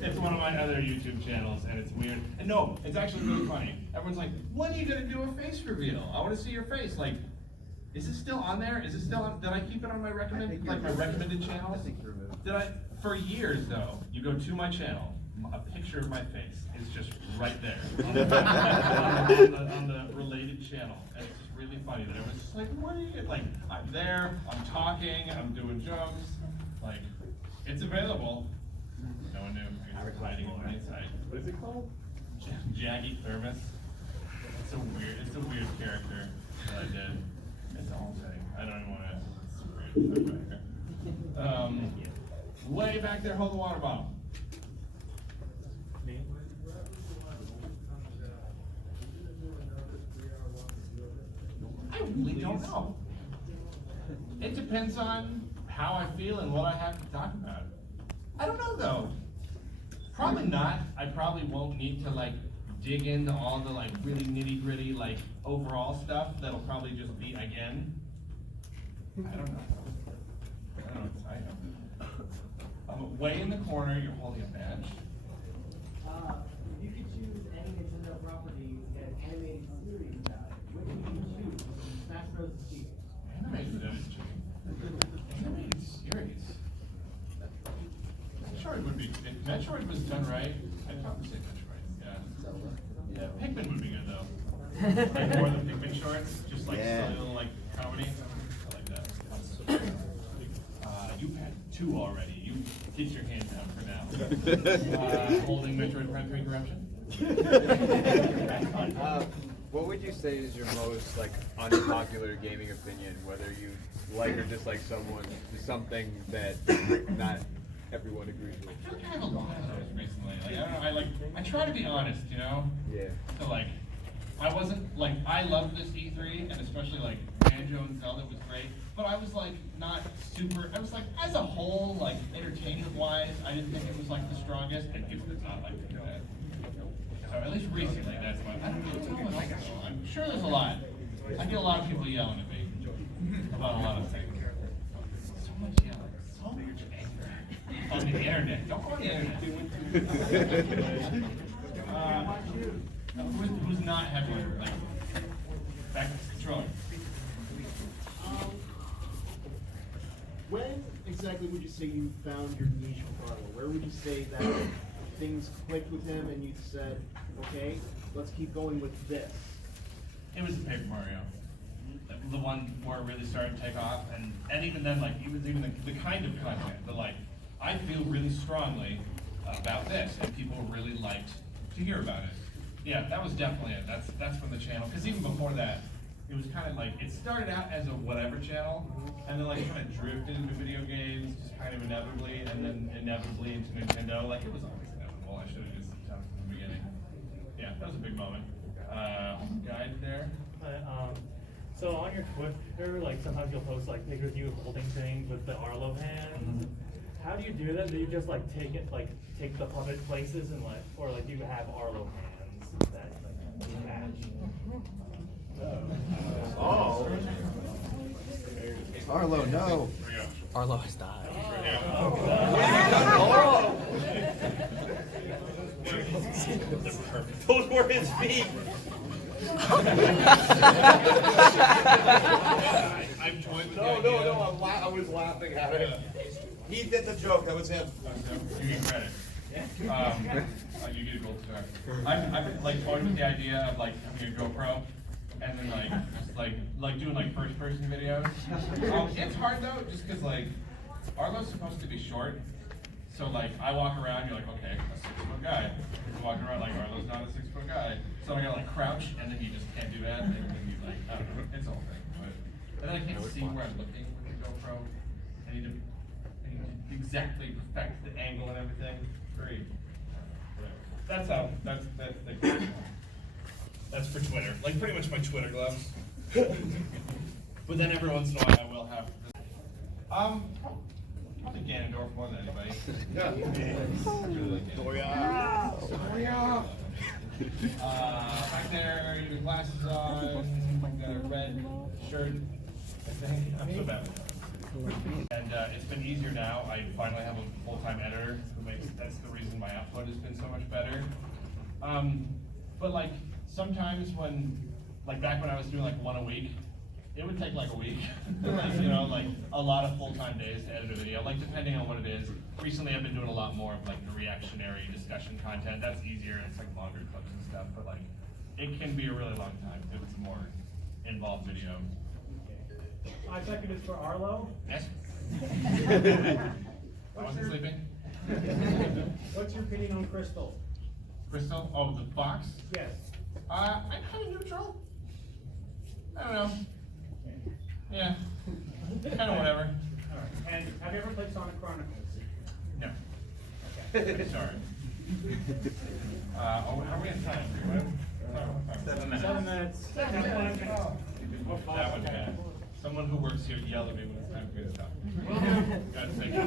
It's one of my other YouTube channels, and it's weird. And no, it's actually really funny. Everyone's like, "When are you gonna do a face reveal? I want to see your face." Like, is it still on there? Is it still on? Did I keep it on my recommended, like my recommended channels? Did I? For years though, you go to my channel, a picture of my face is just right there on the related channel. And it's just really funny that everyone's just like, "What are you?" Like, I'm there, I'm talking, I'm doing jokes. Like, it's available. No one knew. I was hiding in plain sight. What is it called? Jackie Thermos. It's a weird character that I did. It's a whole thing. I don't even want to. It's weird. Way back there, hold the water bottle. I really don't know. It depends on how I feel and what I have to talk about. I don't know though. Probably not. I probably won't need to like dig into all the like really nitty gritty like overall stuff. That'll probably just be again. I don't know. I don't know. I know. I'm way in the corner. You're holding a badge. If you could choose any Nintendo property to get an animated series about it, which would you choose? Smash Bros. is cheap. Animated series. Metroid would be. If Metroid was done right, I'd probably say Metroid. Yeah. Yeah. Pikmin would be good though. Like more of the Pikmin shorts, just like silly little like comedy. I like that. You've had 2 already. You get your hand down for now. Holding Metroid Prime 3 Corruption. What would you say is your most like unpopular gaming opinion? Whether you like or dislike something that not everyone agrees with. I feel like I have a lot of those recently. Like I don't know. I try to be honest, you know. Yeah. So like, I wasn't like I loved this E3 and especially like Banjo and Zelda was great, but I was like not super. I was like as a whole like entertainment wise, I didn't think it was like the strongest, and people did not like to do that. So at least recently, that's why. I don't know what else though. I'm sure there's a lot. I get a lot of people yelling at me about a lot of things. So much yelling, so much anger on the internet. Don't go on the internet. Who's not heavily like back to the controller? When exactly would you say you found your niche with Arlo? Where would you say that things clicked with him and you said, okay, let's keep going with this? It was Paper Mario. The month before it really started to take off, and even then, like, it was even the kind of content, the like, I feel really strongly about this, and people really liked to hear about it. Yeah, that was definitely it. That's from the channel. Because even before that, it was kind of like, it started out as a whatever channel, and then like kind of drifted into video games, just kind of inevitably, and then inevitably into Nintendo. Like, it was always inevitable. I should have just done it from the beginning. Yeah, that was a big moment. Guide there. So on your Twitter, like sometimes you'll post like pictures of you holding things with the Arlo hands. How do you do that? Do you just like take the puppet places and like, or like do you have Arlo hands that like attach? Oh. Arlo, no. Arlo has died. Oh. Those were his feet. I'm toying with No, I was laughing at it. He did the joke, that was him. You get credit. You get a gold star. I've been like toying with the idea of like having a GoPro and then like just like doing like first person videos. It's hard though, just because like Arlo's supposed to be short. So like I walk around, you're like, okay, a 6-foot guy. He's walking around like Arlo's not a 6-foot guy. So I gotta like crouch and then you just can't do that. And then you like, I don't know, it's a whole thing. But then I can't see where I'm looking with the GoPro. I need to exactly perfect the angle and everything. Great. That's for Twitter. Like pretty much my Twitter gloves. But then every once in a while I will have probably Ganondorf more than anybody. Back there, your glasses on, got a red shirt, I think. I'm so bad with that. And it's been easier now. I finally have a full-time editor who makes, that's the reason my output has been so much better. But like sometimes when, like back when I was doing like one a week, it would take like a week. Like, you know, like a lot of full-time days to edit a video, like depending on what it is. Recently I've been doing a lot more of like the reactionary discussion content. That's easier, it's like longer clips and stuff, but like it can be a really long time if it's more involved video. I seconded for Arlo. Yes. I wasn't sleeping. What's your opinion on Crystal? Crystal? Oh, the box? Yes. I'm kind of neutral. I don't know. Yeah. Kind of whatever. Alright. And have you ever played Sonic Chronicles? No. Okay. Sorry. How are we at time? 7 minutes. 7 minutes. That would be bad. Someone who works here yell at me when it's time for me to stop. Gotta take it.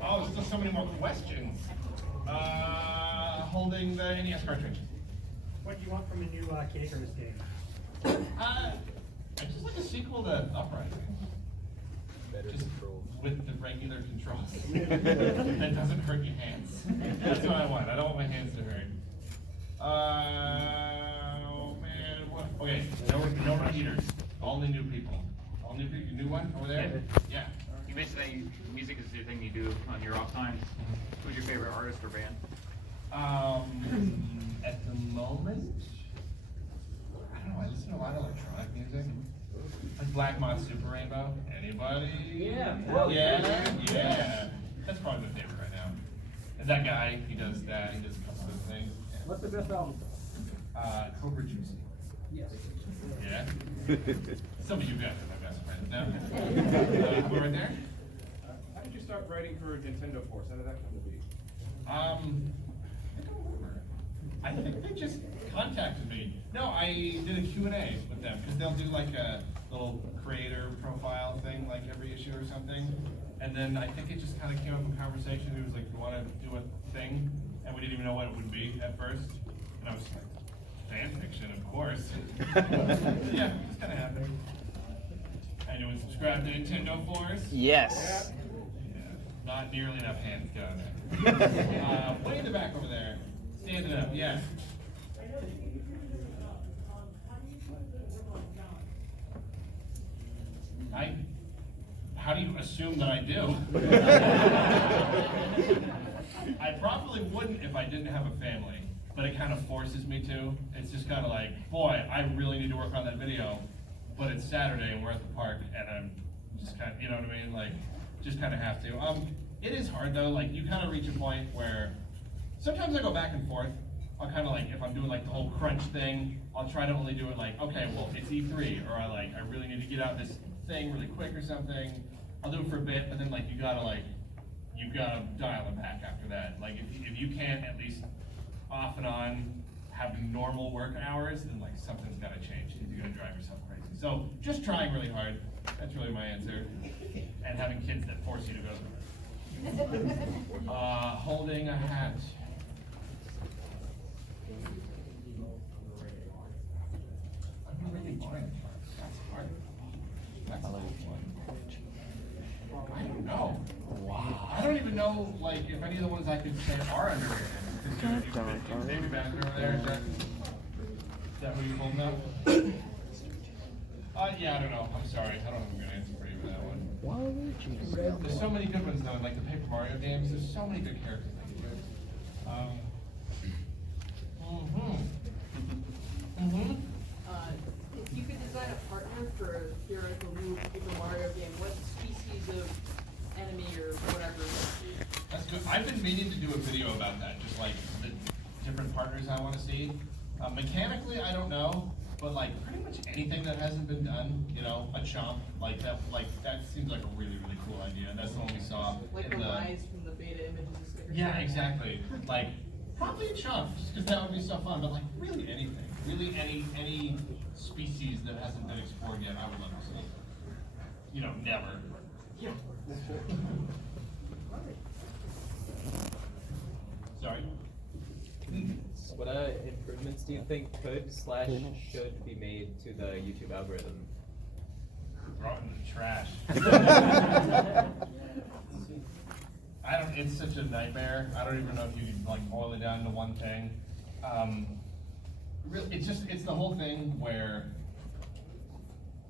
Oh, there's still so many more questions. Holding the NES cartridge. What do you want from a new Kid Icarus game? I just like a sequel to Uprising. Just with the regular controls. That doesn't hurt your hands. That's what I want. I don't want my hands to hurt. Oh man, what? Okay, no repeaters. Only new people. All new people. New one over there? Yeah. You mentioned that music is the thing you do on your off time. Who's your favorite artist or band? At the moment, I don't know. I listen to a lot of electronic music. Like Black Moth Super Rainbow. Anybody? Yeah. Yeah. That's probably my favorite right now. And that guy, he does that. He does a couple of things. Yeah. What's the best album? Cobra Juicy. Yes. Yeah. Some of you guys are my best friends now. We're right there. How did you start writing for Nintendo Force? How did that come to be? I don't remember. I think they just contacted me. No, I did a Q&A with them because they'll do like a little creator profile thing like every issue or something. And then I think it just kind of came up in conversation. It was like, you want to do a thing? And we didn't even know what it would be at first. And I was like, fan fiction, of course. Yeah, it's kind of happening. Anyone subscribe to Nintendo Force? Yes. Yeah, not nearly enough hands down there. Way in the back over there. Standing up, yeah. How do you assume that I do? I probably wouldn't if I didn't have a family, but it kind of forces me to. It's just kind of like, boy, I really need to work on that video. but it's Saturday and we're at the park and I'm just kind of, you know what I mean? Like, just kind of have to. It is hard though, like you kind of reach a point where sometimes I go back and forth. I'll kind of like, if I'm doing like the whole crunch thing, I'll try to only do it like, okay, well it's E3, or I really need to get out this thing really quick or something. I'll do it for a bit, but then like you gotta dial it back after that. Like if you can't at least off and on have normal work hours, then like something's gotta change because you're gonna drive yourself crazy. So just trying really hard. That's really my answer. And having kids that force you to go through it. Holding a hat. I'm really boring. That's hard. That's a little fun. I don't know. Wow. I don't even know like if any of the ones I could say are underrated. Baby back over there. Is that who you're holding up? Yeah, I don't know. I'm sorry. I don't have a good answer for you for that one. There's so many good ones though, like the Paper Mario games. There's so many good characters they can use. If you could design a partner for a theoretical new Paper Mario game, what species of enemy or whatever? That's good. I've been meaning to do a video about that, just like the different partners I want to see. Mechanically, I don't know, but like pretty much anything that hasn't been done, you know, a chomp like that seems like a really cool idea. That's the one we saw. Like in the rise from the beta images of sticker Yeah, shock? exactly. Like probably a chomp, just because that would be so fun. But like really anything, really any species that hasn't been explored yet, I would love to see. You know, never. Yeah. Sorry. What improvements do you think should be made to the YouTube algorithm? Throw it in the trash. It's such a nightmare. I don't even know if you can like boil it down to one thing. Really, it's the whole thing where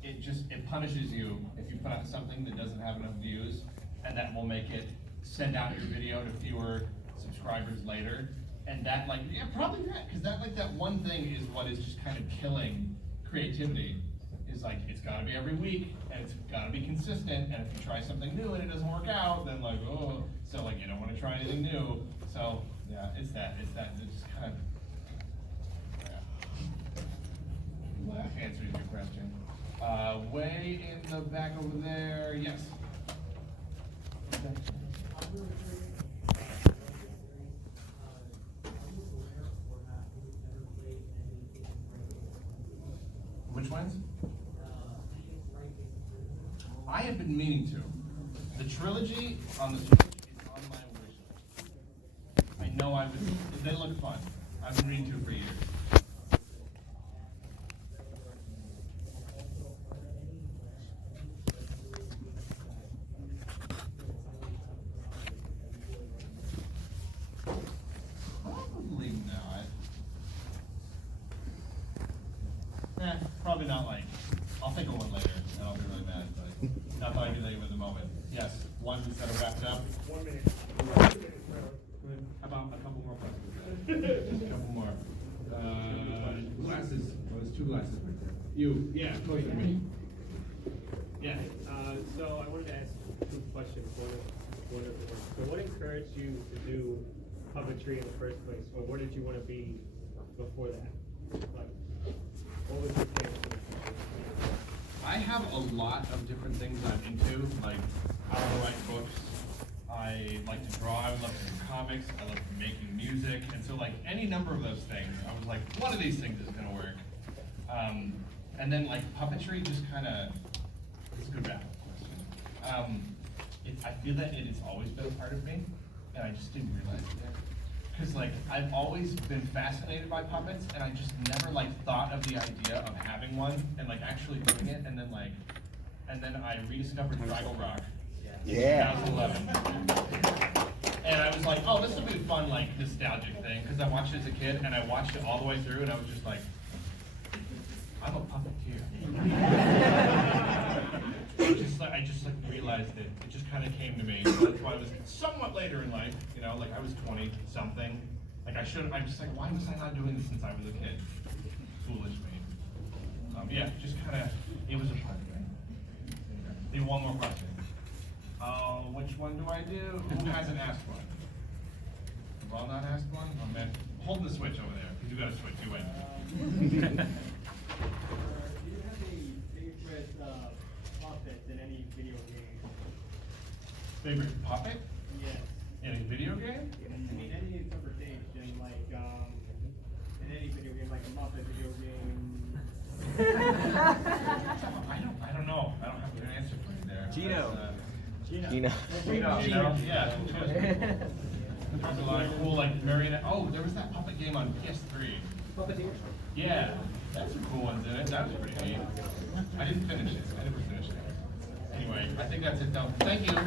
it punishes you if you put out something that doesn't have enough views, and that will make it send out your video to fewer subscribers later. And that probably that, because that one thing is what is just kind of killing creativity. Is like, it's gotta be every week, and it's gotta be consistent, and if you try something new and it doesn't work out, then like, oh, so like you don't wanna try anything new. So yeah, it's just kind of, yeah. That answers your question. Way in the back over there, yes. Which ones? I have been meaning to. The trilogy on the Switch is on my wish list. I know they look fun. I've been meaning to for years. Probably not. Probably not like, I'll think of one later and I'll be really mad, but not that I can think of at the moment. Yes, one instead of wrapped up. 1 minute. How about a couple more questions? A couple more. Glasses. Oh, there's 2 glasses right there. You, yeah, closer to me. Yeah. So I wanted to ask 2 questions. So what encouraged you to do puppetry in the first place, or what did you want to be before that? Like, what was your plan for the future? I have a lot of different things I'm into, like I want to write books, I like to draw, I love to do comics, I love making music, and so like any number of those things, I was like, one of these things is going to work. And then like puppetry just kind of, it's a good wrap-up question. I feel that it has always been a part of me, and I just didn't realize it yet. Because like I've always been fascinated by puppets, and I just never like thought of the idea of having one and like actually doing it. And then I rediscovered Fraggle Rock in 2011, and I was like, oh, this would be a fun like nostalgic thing because I watched it as a kid, and I watched it all the way through, and I was just like, I'm a puppeteer. I just realized it. It just kind of came to me. So that's why I was somewhat later in life, you know, like I was 20 something. Like I'm just like, why was I not doing this since I was a kid? Foolish me. Yeah, just kind of, it was one more question. Which one do I do? Who hasn't asked one? Have all not asked one? Oh man, hold the switch over there, because you got a switch, you win. Do you have a favorite puppet in any video game? Favorite puppet? Yes. In a video game? I mean, any interpretation, like, in any video game, like a Muppet video game. I don't know. I don't have a good answer for you there. Gino. Gino. Gino. Yeah. There's a lot of cool, like, marionette. Oh, there was that puppet game on PS3. Puppeteer? Yeah. That's some cool ones in it. That was pretty neat. I didn't finish it. I never finished it. Anyway, I think that's it, though. Thank you.